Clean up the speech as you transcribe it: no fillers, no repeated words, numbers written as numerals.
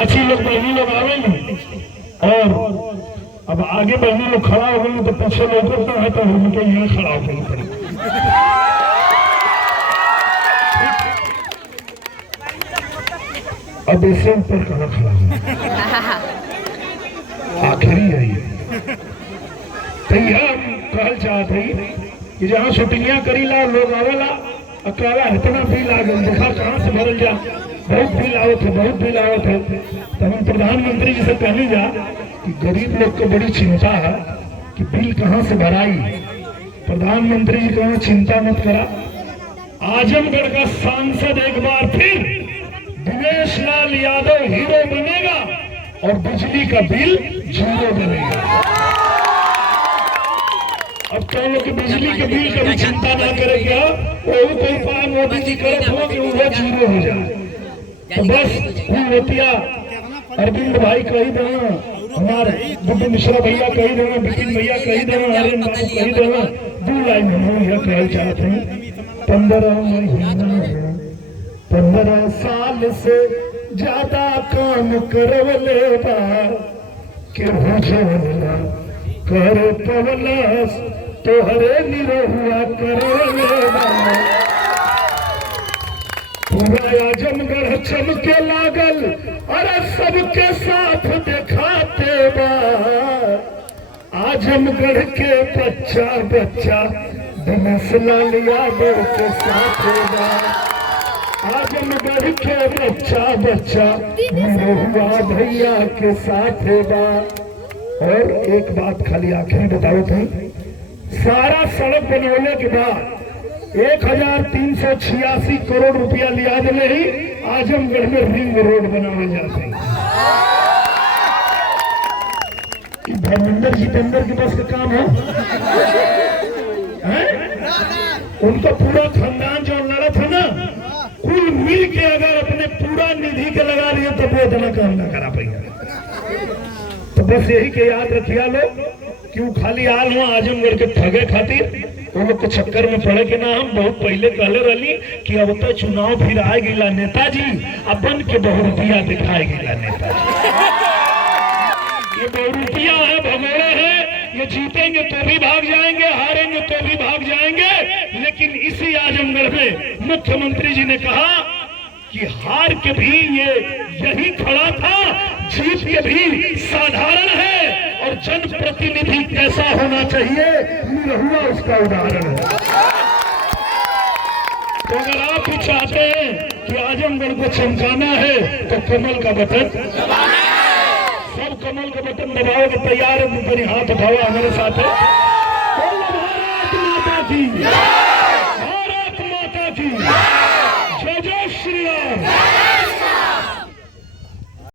अच्छी लोग बहनी लोग आवेंगे और अब आगे बहनी लोग खड़ा हो गए तो पीछे लोग करता है तो उनके यहाँ खड़ा हो गए। अब इससे ऊपर कहाँ खड़ा हो, आखिरी है ये। तो यह कहल चाहते हैं कि जहाँ शूटिंगियां करी ला लोग आवेला अकेला इतना बिल आ गया, देखा कहाँ से भरल जा, बहुत बिल आओ थे, बहुत बिल आओ थे। तो हम प्रधानमंत्री जी से कहने जा कि गरीब लोग को बड़ी चिंता है कि बिल कहाँ से भराई। प्रधानमंत्री जी कहाँ चिंता मत करा, आजमगढ़ का सांसद एक बार फिर दिनेश लाल यादव हीरो बनेगा और बिजली का बिल जीरो बनेगा। अब क्या लोग बिजली के बिल का भी चिंता ना करे, क्या वो कोई उपाय मोदी जी करे हो कि वो जीरो हो जाए। तो बस मोतिया अरविंद भाई कही देना, हमारे बुद्धू मिश्रा भैया कही देना, बिपिन भैया कही देना, हरिन बाबू कही देना। 2 लाइन हम यह कहना चाहते हैं, 15 साल से ज्यादा काम करवले बा के भुजवला कर पवलस तोहरे निरहुआ करवले बा। पूरा आजमगढ़ चमके लागल, अरे सबके साथ दिखाते बा। आजमगढ़ के बच्चा बच्चा दिनेश लाल यादव के साथ बा। आजमगढ़ के बच्चा बच्चा निरहुआ भैया के साथ बा। और एक बात खाली आखिरी बताओ तुम, सारा सड़क बनवाने के बाद 1386 करोड़ रुपया लिया दिले ही आजमगढ़ में रिंग रोड बनावे जाते हैं। धर्मेंद्र जितेंद्र के पास का काम है, उनका पूरा खानदान जो लड़ा था ना, कुल मिल के अगर अपने पूरा निधि के लगा लिए तो वो इतना काम ना करा पाएंगे। तो बस यही के याद रखिया लोग, क्यों खाली आल हुआ आजमगढ़ के ठगे खातिर वो लोग के चक्कर में पड़े के ना। हम बहुत पहले कहले रही कि अब तो चुनाव फिर आए गिला नेताजी, अब बन के बहुरूपिया दिखाए गिला नेताजी। ये बहुरूपिया है, भगोड़े है, ये जीतेंगे तो भी भाग जाएंगे, हारेंगे तो भी भाग जाएंगे। लेकिन इसी आजमगढ़ में मुख्यमंत्री जी ने कहा कि हार के भी ये यही खड़ा था, जीत के भी साधारण है, और जनप्रतिनिधि कैसा होना चाहिए निरहुआ उसका उदाहरण है। तो अगर आप भी चाहते हैं कि आजमगढ़ को चमकाना है तो कमल का बटन, सब कमल का बटन दबाओगे, तैयार है, हाथ उठाओ हमारे साथ है।